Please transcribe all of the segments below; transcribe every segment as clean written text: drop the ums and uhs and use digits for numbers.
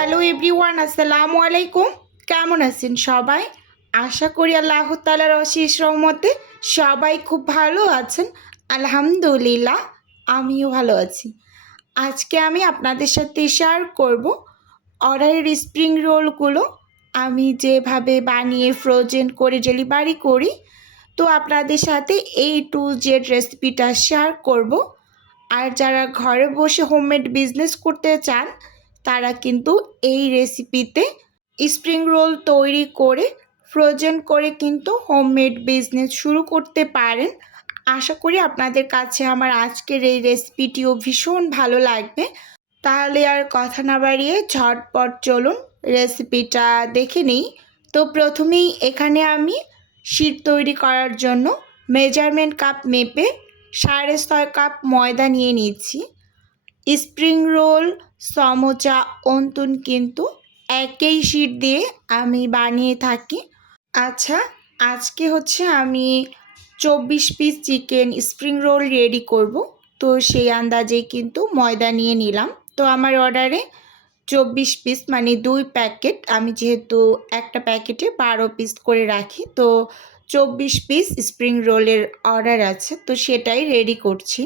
Hello everyone, আসসালামু আলাইকুম। কেমন আছেন সবাই? আশা করি আল্লাহ তাআলার অশেষ রহমতে সবাই খুব ভালো আছেন। আলহামদুলিল্লাহ, আমিও ভালো আছি। আজকে আমি আপনাদের সাথে শেয়ার করব অর্ডারের স্প্রিং রোলগুলো আমি যেভাবে বানিয়ে ফ্রোজেন করে ডেলিভারি করি। তো আপনাদের সাথে A to Z রেসিপিটা শেয়ার করব। আর যারা ঘরে বসে হোমমেড বিজনেস করতে চান তারা কিন্তু এই রেসিপিতে স্প্রিং রোল তৈরি করে ফ্রোজেন করে কিন্তু হোমমেড বিজনেস শুরু করতে পারেন। আশা করি আপনাদের কাছে আমার আজকের এই রেসিপিটিও ভীষণ ভালো লাগবে। তাহলে আর কথা না বাড়িয়ে ঝটপট চলুন রেসিপিটা দেখে নিই। তো প্রথমেই এখানে আমি শিট তৈরি করার জন্য মেজারমেন্ট কাপ মেপে 6.5 কাপ ময়দা নিয়ে নিচ্ছি। স্প্রিং রোল, সমোচা, অন্তুন কিন্তু একই শিট দিয়ে আমি বানিয়ে থাকি। আচ্ছা, আজকে হচ্ছে আমি 24 piece chicken spring roll ready করব। তো সেই আন্দাজে কিন্তু ময়দা নিয়ে নিলাম। তো আমার অর্ডারে 24 পিস মানে 2 প্যাকেট, আমি যেহেতু একটা প্যাকেটে 12 পিস করে রাখি, তো 24 পিস স্প্রিং রোলের অর্ডার আছে, তো সেটাই রেডি করছি।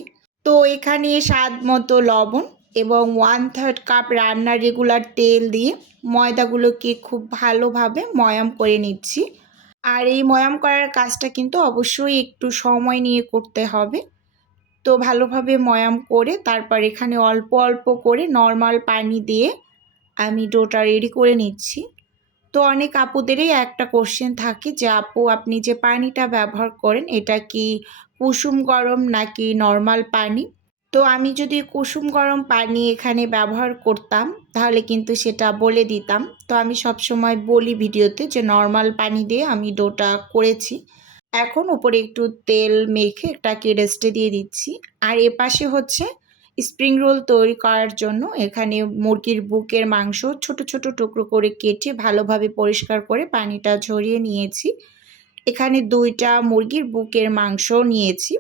তো এখানে স্বাদ মতো লবণ এবং 1/3 কাপ রান্নার রেগুলার তেল দিয়ে ময়দাগুলোকে খুব ভালোভাবে ময়াম করে নিচ্ছি। আর এই ময়াম করার কাজটা কিন্তু অবশ্যই একটু সময় নিয়ে করতে হবে। তো ভালোভাবে ময়াম করে তারপর এখানে অল্প অল্প করে নর্মাল পানি দিয়ে আমি ডোটা রেডি করে নিচ্ছি। তো অনেক আপুদেরই একটা কোশ্চেন থাকে যে আপু, আপনি যে পানিটা ব্যবহার করেন এটা কি কুসুম গরম নাকি নর্মাল পানি? তো আমি যদি কুসুম গরম পানি এখানে ব্যবহার করতাম তাহলে কিন্তু সেটা বলে দিতাম। তো আমি সবসময় বলি ভিডিওতে যে নর্মাল পানি দিয়ে আমি ডোটা করেছি। এখন উপরে একটু তেল মেখে এটাকে রেস্টে দিয়ে দিচ্ছি। আর এপাশে হচ্ছে স্প্রিং রোল তৈরি করার জন্য এখানে মুরগির বুকের মাংস ছোট ছোট টুকরো করে কেটে ভালোভাবে পরিষ্কার করে পানিটা ঝরিয়ে নিয়েছি। এখানে 2টা মুরগির বুকের মাংস নিয়েছি।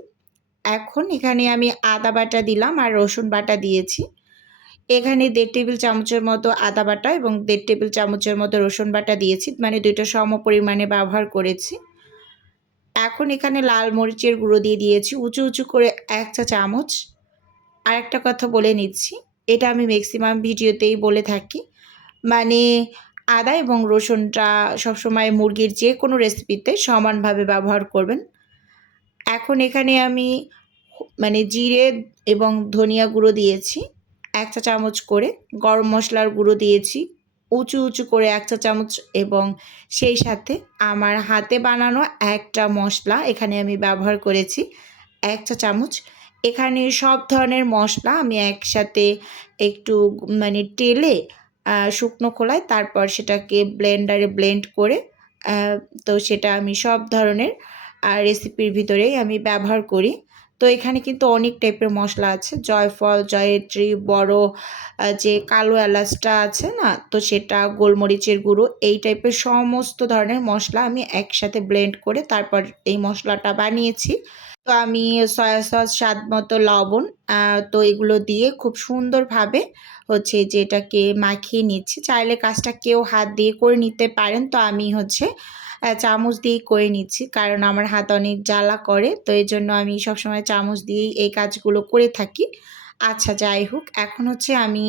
এখন এখানে আমি আদা বাটা দিলাম আর রসুন বাটা দিয়েছি। এখানে 1.5 টেবিল চামচের মতো আদা বাটা এবং 1.5 টেবিল চামচের মতো রসুন বাটা দিয়েছি, মানে 2টা সম পরিমাণে ব্যবহার করেছি। এখন এখানে লাল মরিচের গুঁড়ো দিয়ে দিয়েছি উঁচু উঁচু করে 1 চা চামচ। আর একটা কথা বলে নিচ্ছি, এটা আমি ম্যাক্সিমাম ভিডিওতেই বলে থাকি, মানে আদা এবং রসুনটা সবসময় মুরগির যে কোনো রেসিপিতে সমানভাবে ব্যবহার করবেন। এখন এখানে আমি মানে জিরে এবং ধনিয়া গুঁড়ো দিয়েছি 1 চা চামচ করে, গরম মশলার গুঁড়ো দিয়েছি উঁচু উঁচু করে 1 চা চামচ, এবং সেই সাথে আমার হাতে বানানো একটা মশলা এখানে আমি ব্যবহার করেছি 1 চা চামচ। এখানে সব ধরনের মশলা আমি একসাথে একটু মানে টেলে শুকনো খোলায় তারপর সেটাকে ব্লেন্ডারে ব্লেন্ড করে তো সেটা আমি সব ধরনের রেসিপির ভিতরেই আমি ব্যবহার করি। তো এখানে কিন্তু অনেক টাইপের মশলা আছে, জয়ফল, জয়িত্রী, বড় যে কালো এলাচটা আছে না, তো সেটা, গোলমরিচের গুঁড়ো, এই টাইপের সমস্ত ধরনের মশলা আমি একসাথে ব্লেন্ড করে তারপর এই মশলাটা বানিয়েছি। তো আমি সয়া সস, স্বাদ মতো লবণ, তো এগুলো দিয়ে খুব সুন্দরভাবে হচ্ছে যে এটাকে মাখিয়ে নিচ্ছি। চাইলে কাজটা কেউ হাত দিয়ে করে নিতে পারেন, তো আমি হচ্ছে চামচ দিয়েই করে নিচ্ছি, কারণ আমার হাত অনেক জ্বালা করে, তো এই জন্য আমি সবসময় চামচ দিয়েই এই কাজগুলো করে থাকি। আচ্ছা, যাই হোক, এখন হচ্ছে আমি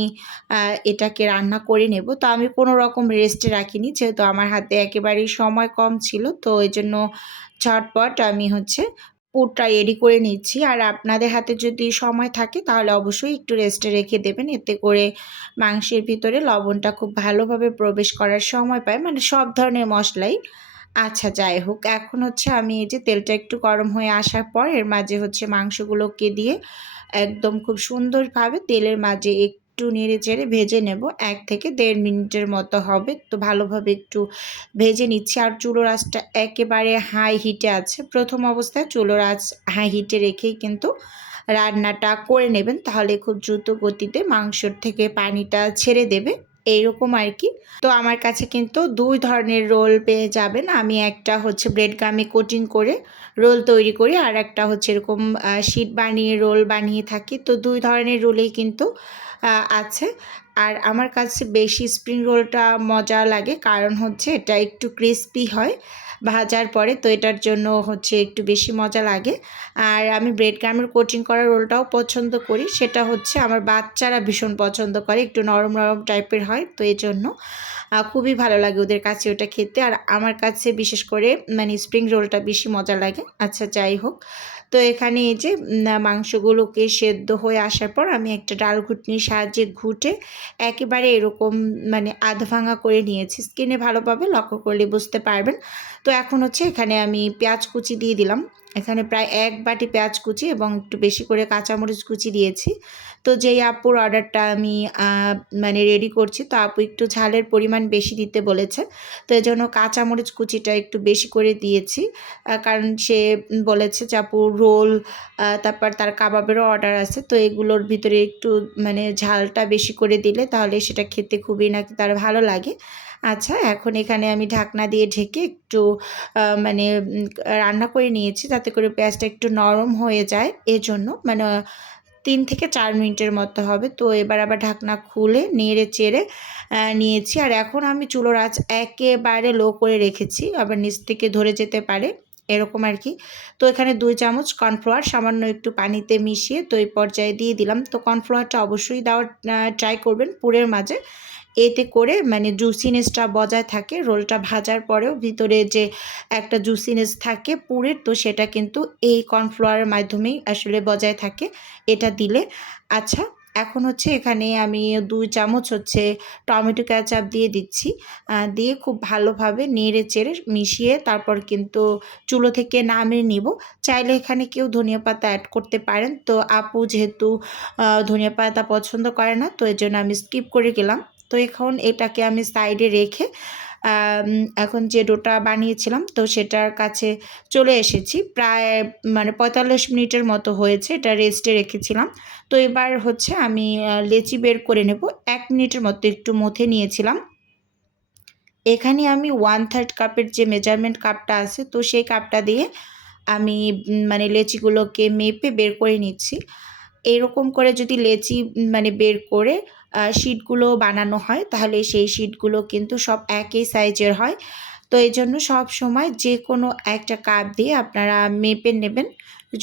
এটাকে রান্না করে নেব। তো আমি কোনো রকম রেস্টে রাখিনি, যেহেতু আমার হাতে একেবারেই সময় কম ছিল, তো এই জন্য ঝটপট আমি হচ্ছে পুরটা রেডি করে নিচ্ছি। আর আপনাদের হাতে যদি সময় থাকে তাহলে অবশ্যই একটু রেস্টে রেখে দেবেন, এতে করে মাংসের ভিতরে লবণটা খুব ভালোভাবে প্রবেশ করার সময় পায়, মানে সব ধরনের মশলাই। আচ্ছা, যাই হোক, এখন হচ্ছে আমি এই যে তেলটা একটু গরম হয়ে আসার পর এর মাঝে হচ্ছে মাংসগুলোকে দিয়ে একদম খুব সুন্দরভাবে তেলের মাঝে একটু নেড়ে চেড়ে ভেজে নেব। 1 থেকে 1.5 মিনিটের মতো হবে, তো ভালোভাবে একটু ভেজে নিচ্ছি। আর চুলোর আঁচটা একেবারে হাই হিটে আছে। প্রথম অবস্থায় চুলোর আঁচ হাই হিটে রেখেই কিন্তু রান্নাটা করে নেবেন, তাহলে খুব দ্রুত গতিতে মাংসর থেকে পানিটা ছেড়ে দেবে, এইরকম আর কি। তো আমার কাছে কিন্তু 2 ধরনের রোল পেয়ে যাবেন। আমি একটা হচ্ছে ব্রেড গামে কোটিং করে রোল তৈরি করি, আর একটা হচ্ছে এরকম শিট বানিয়ে রোল বানিয়ে থাকি। তো 2 ধরনের রোলেই কিন্তু আছে। আর আমার কাছে বেশি স্প্রিং রোলটা মজা লাগে, কারণ হচ্ছে এটা একটু ক্রিস্পি হয় ভাজার পরে, তো এটার জন্য হচ্ছে একটু বেশি মজা লাগে। আর আমি ব্রেড ক্রামের কোটিং করা রোলটাও পছন্দ করি, সেটা হচ্ছে আমার বাচ্চারা ভীষণ পছন্দ করে, একটু নরম নরম টাইপের হয়, তো এই জন্য খুবই ভালো লাগে ওদের কাছে ওটা খেতে। আর আমার কাছে বিশেষ করে মানে স্প্রিং রোলটা বেশি মজা লাগে। আচ্ছা যাই হোক, তো এখানে এই যে মাংসগুলোকে সেদ্ধ হয়ে আসার পর আমি একটা ডাল ঘুটনির সাহায্যে ঘুটে একেবারে এরকম মানে আধা ভাঙা করে নিয়েছি। স্কিনে ভালোভাবে লক্ষ্য করলে বুঝতে পারবেন। তো এখন হচ্ছে এখানে আমি পেঁয়াজ কুচি দিয়ে দিলাম, এখানে প্রায় 1 বাটি পেঁয়াজ কুচি এবং একটু বেশি করে কাঁচামরিচ কুচি দিয়েছি। তো যেই আপুর অর্ডারটা আমি মানে রেডি করছি, তো আপু একটু ঝালের পরিমাণ বেশি দিতে বলেছে, তো এই জন্য কাঁচামরিচ কুচিটা একটু বেশি করে দিয়েছি। কারণ সে বলেছে যে আপু রোল তারপর তার কাবাবেরও অর্ডার আছে, তো এগুলোর ভিতরে একটু মানে ঝালটা বেশি করে দিলে তাহলে সেটা খেতে খুবই নাকি তার ভালো লাগে। আচ্ছা, এখন এখানে আমি ঢাকনা দিয়ে ঢেকে একটু মানে রান্না করে নিয়েছি, যাতে করে পেঁয়াজটা একটু নরম হয়ে যায়, এজন্য মানে 3 থেকে 4 মিনিটের মতো হবে। তো এবার আবার ঢাকনা খুলে নেড়ে চেড়ে নিয়েছি। আর এখন আমি চুলোর আঁচ একেবারে লো করে রেখেছি, আবার নিচ থেকে ধরে যেতে পারে এরকম আর কি। তো এখানে 2 চামচ কর্নফ্লাওয়ার সামান্য একটু পানিতে মিশিয়ে তো এই পর্যায়ে দিয়ে দিলাম। তো কর্নফ্লাওয়ারটা অবশ্যই দেওয়ার ট্রাই করবেন পুরের মাঝে, এতে করে মানে জুসিনেসটা বজায় থাকে। রোলটা ভাজার পরেও ভিতরে যে একটা জুসিনেস থাকে পুরের, তো সেটা কিন্তু এই কর্নফ্লাওয়ারের মাধ্যমেই আসলে বজায় থাকে এটা দিলে। আচ্ছা, এখন হচ্ছে এখানে আমি 2 চামচ হচ্ছে টমেটো কেচাপ দিয়ে দিচ্ছি, দিয়ে খুব ভালোভাবে নেড়ে চেড়ে মিশিয়ে তারপর কিন্তু চুলো থেকে নামিয়ে নিব। চাইলে এখানে কেউ ধনিয়া পাতা অ্যাড করতে পারেন, তো আপু যেহেতু ধনিয়া পাতা পছন্দ করে না, তো এর জন্য আমি স্কিপ করে গেলাম। তো এখন এটাকে আমি সাইডে রেখে এখন যে ডোটা বানিয়েছিলাম তো সেটার কাছে চলে এসেছি। প্রায় মানে 45 মিনিটের মতো হয়েছে এটা রেস্টে রেখেছিলাম। তো এবার হচ্ছে আমি লেচি বের করে নেব। 1 মিনিটের মতো একটু মথে নিয়েছিলাম। এখানে আমি 1/3 কাপের যে মেজারমেন্ট কাপটা আছে, তো সেই কাপটা দিয়ে আমি মানে লেচিগুলোকে মেপে বের করে নিচ্ছি। এরকম করে যদি লেচি মানে বের করে শিটগুলো বানানো হয়, তাহলে সেই শিটগুলো কিন্তু সব একই সাইজের হয়। তো এই জন্য সবসময় যে কোনো একটা কাপ দিয়ে আপনারা মেপে নেবেন।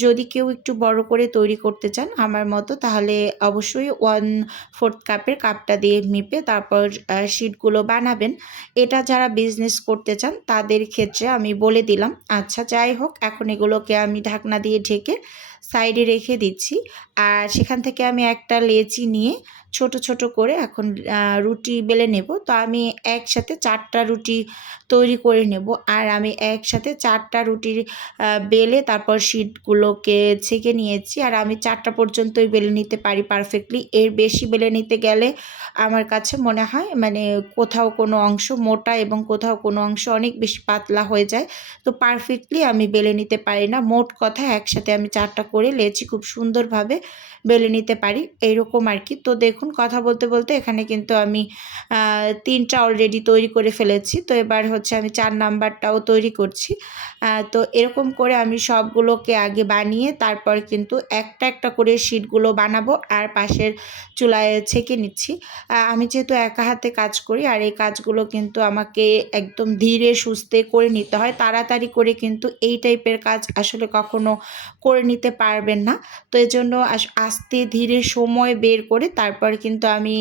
যদি কেউ একটু বড় করে তৈরি করতে চান আমার মতো, তাহলে অবশ্যই 1/4 কাপের কাপটা দিয়ে মেপে তারপর শিটগুলো বানাবেন। এটা যারা বিজনেস করতে চান তাদের ক্ষেত্রে আমি বলে দিলাম। আচ্ছা যাই হোক, এখন এগুলোকে আমি ঢাকনা দিয়ে ঢেকে সাইডে রেখে দিচ্ছি। আর সেখান থেকে আমি একটা লেচি নিয়ে ছোট ছোট করে এখন রুটি বেলে নেব। তো আমি একসাথে 4টা রুটি তৈরি করে নেব। আর আমি একসাথে 4টা রুটির বেলে তারপর শিটগুলোকে ছেঁকে নিয়েছি। আর আমি 4টা পর্যন্তই বেলে নিতে পারি পারফেক্টলি। এর বেশি বেলে নিতে গেলে আমার কাছে মনে হয় মানে কোথাও কোনো অংশ মোটা এবং কোথাও কোনো অংশ অনেক বেশি পাতলা হয়ে যায়। তো পারফেক্টলি আমি বেলে নিতে পারি না। মোট কথা একসাথে আমি 4টা করে লেচি খুব সুন্দরভাবে বেলে নিতে পারি, এইরকম আর কি। তো দেখুন, কথা বলতে বলতে এখানে কিন্তু আমি 3টা অলরেডি তৈরি করে ফেলেছি। তো এবার হচ্ছে আমি 4 নাম্বারটাও তৈরি করছি। তো এরকম করে আমি সবগুলোকে আগে বানিয়ে তারপর কিন্তু একটা একটা করে শিটগুলো বানাবো আর পাশের চুলায় ছেঁকে নিচ্ছি। আমি যেহেতু একা হাতে কাজ করি, আর এই কাজগুলো কিন্তু আমাকে একদম ধীরে সুস্থে করে নিতে হয়। তাড়াতাড়ি করে কিন্তু এই টাইপের কাজ আসলে কখনো করে নিতে পারবেন না। তো এজন্য আস্তে ধীরে সময় বের করে তারপর কিন্তু আমি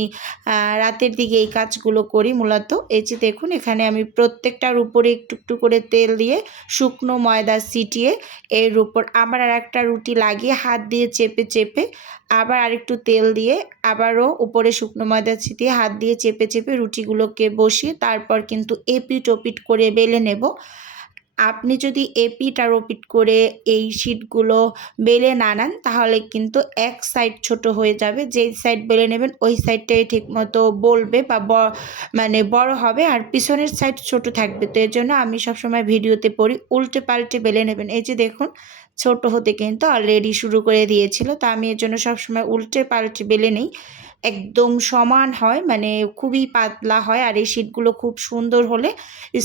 রাতের দিকে এই কাজগুলো করি মূলত। এই যে দেখুন, এখানে আমি প্রত্যেকটার উপরে একটু একটু করে তেল দিয়ে শুকনো ময়দা ছিটিয়ে এর উপর আবার আর একটা রুটি লাগিয়ে হাত দিয়ে চেপে চেপে আবার আরেকটু তেল দিয়ে আবারও উপরে শুকনো ময়দা ছিটিয়ে হাত দিয়ে চেপে চেপে রুটিগুলোকে বসিয়ে তারপর কিন্তু এপিট ওপিট করে বেলে নেব। আপনি যদি এপিট আর ওপিট করে এই শিটগুলো বেলে না নেন, তাহলে কিন্তু এক সাইড ছোট হয়ে যাবে। যেই সাইড বেলে নেবেন ওই সাইডটাই ঠিকমতো বলবে বা মানে বড় হবে, আর পিছনের সাইড ছোট থাকবে। তো এর জন্য আমি সবসময় ভিডিওতে পড়ি উল্টে পাল্টে বেলে নেবেন। এই যে দেখুন, ছোট হতে কিন্তু অলরেডি শুরু করে দিয়েছিল, তো আমি এর জন্য সবসময় উল্টে পাল্টে বেলে নেই। একদম সমান হয়, মানে খুবই পাতলা হয়। আর এই শিটগুলো খুব সুন্দর হলে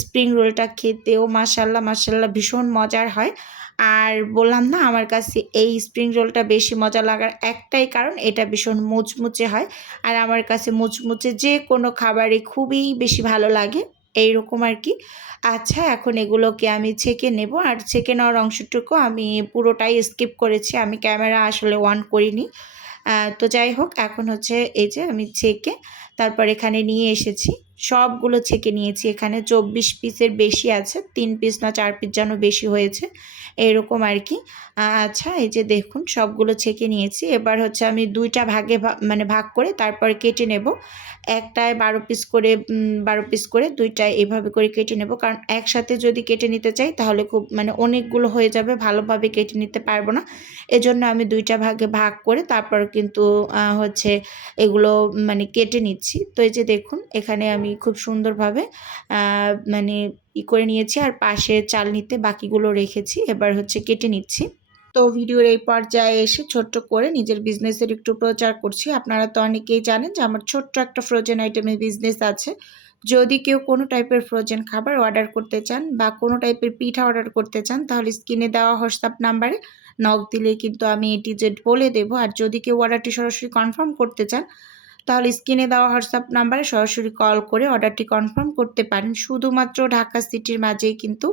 স্প্রিং রোলটা খেতেও মাশাআল্লাহ মাশাআল্লাহ ভীষণ মজার হয়। আর বললাম না, আমার কাছে এই স্প্রিং রোলটা বেশি মজা লাগার একটাই কারণ, এটা ভীষণ মুচমুচে হয়। আর আমার কাছে মুচমুচে যে কোনো খাবারই খুবই বেশি ভালো লাগে, এইরকম আর কি। আচ্ছা, এখন এগুলোকে আমি ছেঁকে নেব। আর ছেঁকে নেওয়ার অংশটুকু আমি পুরোটাই স্কিপ করেছি, আমি ক্যামেরা আসলে অন করিনি। তো যাই হোক, এখন হচ্ছে এই যে আমি ছেঁকে তারপর এখানে নিয়ে এসেছি। সবগুলো ছেঁকে নিয়েছি। এখানে 24 পিসের বেশি আছে, 3 পিস না 4 পিস যেন বেশি হয়েছে, এরকম আর কি। আচ্ছা, এই যে দেখুন সবগুলো ছেঁকে নিয়েছি। এবার হচ্ছে আমি 2টা ভাগে মানে ভাগ করে তারপর কেটে নেব। একটায় 12 পিস করে 12 পিস করে 2টায় এভাবে করে কেটে নেব। কারণ একসাথে যদি কেটে নিতে চাই তাহলে খুব মানে অনেকগুলো হয়ে যাবে, ভালোভাবে কেটে নিতে পারবো না। এজন্য আমি 2টা ভাগে ভাগ করে তারপর কিন্তু হচ্ছে এগুলো মানে কেটে নিচ্ছি। তো এই যে দেখুন এখানে আমি খুব সুন্দরভাবে মানে করে নিয়েছি, আর পাশে চালনিতে বাকিগুলো রেখেছি। এবার হচ্ছে কেটে নিচ্ছি। তো ভিডিওর এই পর্যায়ে এসে ছোট্ট করে নিজের বিজনেসের একটু প্রচার করছি। আপনারা তো অনেকেই জানেন যে আমার ছোট্ট একটা ফ্রোজেন আইটেমের বিজনেস আছে। যদি কেউ কোনো টাইপের ফ্রোজেন খাবার অর্ডার করতে চান বা কোনো টাইপের পিঠা অর্ডার করতে চান, তাহলে স্ক্রিনে দেওয়া হোয়াটসঅ্যাপ নাম্বারে নক দিলেই কিন্তু আমি A to Z বলে দেবো। আর যদি কেউ অর্ডারটি সরাসরি কনফার্ম করতে চান, তাহলে স্ক্রিনে দেওয়া হোয়াটসঅ্যাপ নাম্বারে সরাসরি কল করে অর্ডারটি কনফার্ম করতে পারেন। শুধুমাত্র ঢাকা সিটির মাঝেই কিন্তু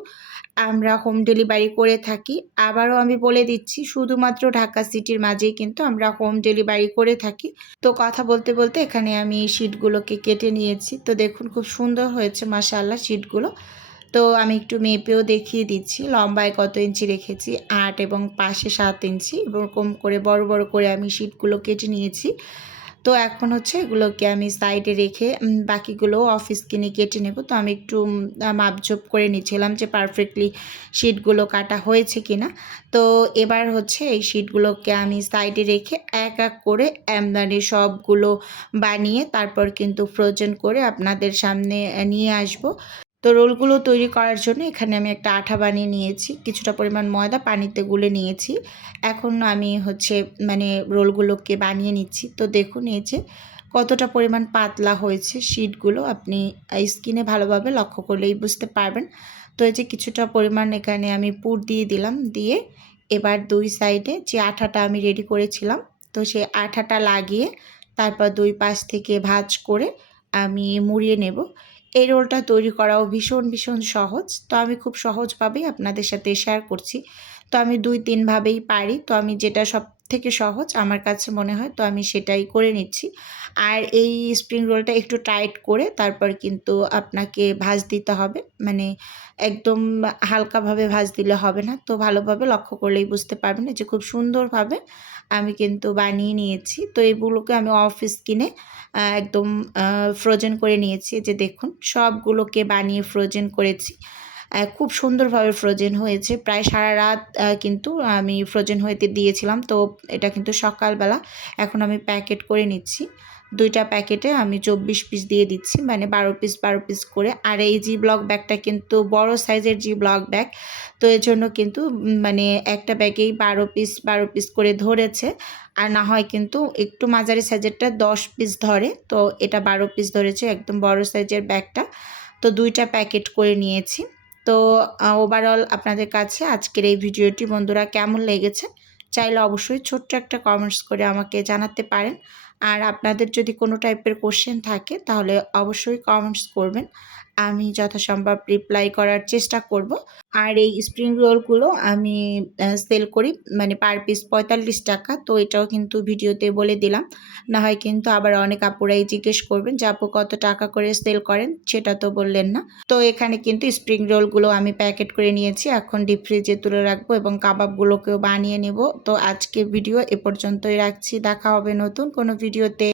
আমরা হোম ডেলিভারি করে থাকি। আবারও আমি বলে দিচ্ছি, শুধুমাত্র ঢাকা সিটির মাঝেই কিন্তু আমরা হোম ডেলিভারি করে থাকি। তো কথা বলতে বলতে এখানে আমি শিটগুলোকে কেটে নিয়েছি। তো দেখুন খুব সুন্দর হয়েছে মাশাআল্লাহ শিটগুলো। তো আমি একটু মেপেও দেখিয়ে দিচ্ছি লম্বায় কত ইঞ্চি রেখেছি, 8 এবং পাশে 7 ইঞ্চি, এরকম করে বড় বড় করে আমি শিটগুলো কেটে নিয়েছি। তো এখন হচ্ছে এগুলোকে আমি সাইডে রেখে বাকিগুলো অফ স্কিনে কেটে নেব। তো আমি একটু মাপঝোপ করে নিচ্ছিলাম যে পারফেক্টলি শিটগুলো কাটা হয়েছে কিনা। তো এবার হচ্ছে এই শিটগুলোকে আমি সাইডে রেখে এক এক করে মানে সবগুলো বানিয়ে তারপর কিন্তু ফ্রোজেন করে আপনাদের সামনে নিয়ে আসব। তো রোলগুলো তৈরি করার জন্য এখানে আমি একটা আঠা বানিয়ে নিয়েছি, কিছুটা পরিমাণ ময়দা পানিতে গুলে নিয়েছি। এখন আমি হচ্ছে মানে রোলগুলোকে বানিয়ে নিচ্ছি। তো দেখুন এই যে কতটা পরিমাণ পাতলা হয়েছে শিটগুলো, আপনি স্কিনে ভালোভাবে লক্ষ্য করলেই বুঝতে পারবেন। তো এই যে কিছুটা পরিমাণ এখানে আমি পুর দিয়ে দিলাম, দিয়ে এবার 2 সাইডে যে আঠাটা আমি রেডি করেছিলাম, তো সেই আঠাটা লাগিয়ে তারপর 2 পাশ থেকে ভাঁজ করে আমি মুড়িয়ে নেব। এই রোলটা তৈরি করাও ভীষণ সহজ। তো আমি খুব সহজভাবেই আপনাদের সাথে শেয়ার করছি। তো আমি 2-3 ভাবেই পারি। তো আমি যেটা সবথেকে সহজ আমার কাছে মনে হয়, তো আমি সেটাই করে নিচ্ছি। আর এই স্প্রিং রোলটা একটু টাইট করে তারপর কিন্তু আপনাকে ভাঁজ দিতে হবে। মানে একদম হালকাভাবে ভাঁজ দিলে হবে না। তো ভালোভাবে লক্ষ্য করলেই বুঝতে পারবেন যে খুব সুন্দরভাবে আমি কিন্তু বানিয়ে নিয়েছি। তো এগুলোকে আমি অফ স্কিনে একদম ফ্রোজেন করে নিয়েছি। যে দেখুন সবগুলোকে বানিয়ে ফ্রোজেন করেছি। খুব সুন্দরভাবে ফ্রোজেন হয়েছে। প্রায় সারা রাত কিন্তু আমি ফ্রোজেন হতে দিয়েছিলাম। তো এটা কিন্তু সকালবেলা। এখন আমি প্যাকেট করে নিচ্ছি। 2টা প্যাকেটে আমি 24 পিস দিয়ে দিচ্ছি, মানে 12 পিস করে। আর এই জি ব্লক ব্যাগটা কিন্তু বড় সাইজের জি ব্লক ব্যাগ। তো এজন্য কিন্তু মানে একটা ব্যাগেই 12 পিস করে ধরেছে। আর না হয় কিন্তু একটু মাঝারি সাইজেরটা 10 পিস ধরে। তো এটা 12 পিস ধরেছে, একদম বড় সাইজের ব্যাগটা। তো 2টা প্যাকেট করে নিয়েছি। তো ওভারঅল আপনাদের কাছে আজকের এই ভিডিওটি বন্ধুরা কেমন লেগেছে, চাইলে অবশ্যই ছোট্ট একটা কমেন্টস করে আমাকে জানাতে পারেন। আর আপনাদের যদি কোনো টাইপের কোশ্চেন থাকে তাহলে অবশ্যই কমেন্টস করবেন, আমি যথাসম্ভব রিপ্লাই করার চেষ্টা করব। আর এই স্প্রিং রোলগুলো আমি সেল করি মানে পার পিস 45 টাকা। তো এটাও কিন্তু ভিডিওতে বলে দিলাম, না হয় কিন্তু আবার অনেক আপুরাই জিজ্ঞেস করবেন যে আপু কত টাকা করে সেল করেন, সেটা তো বললেন না। তো এখানে কিন্তু স্প্রিং রোলগুলো আমি প্যাকেট করে নিয়েছি, এখন ডিপ ফ্রিজে তুলে রাখবো এবং কাবাবগুলোকেও বানিয়ে নেব। তো আজকে ভিডিও এ পর্যন্তই রাখছি, দেখা হবে নতুন কোনো ভিডিওতে।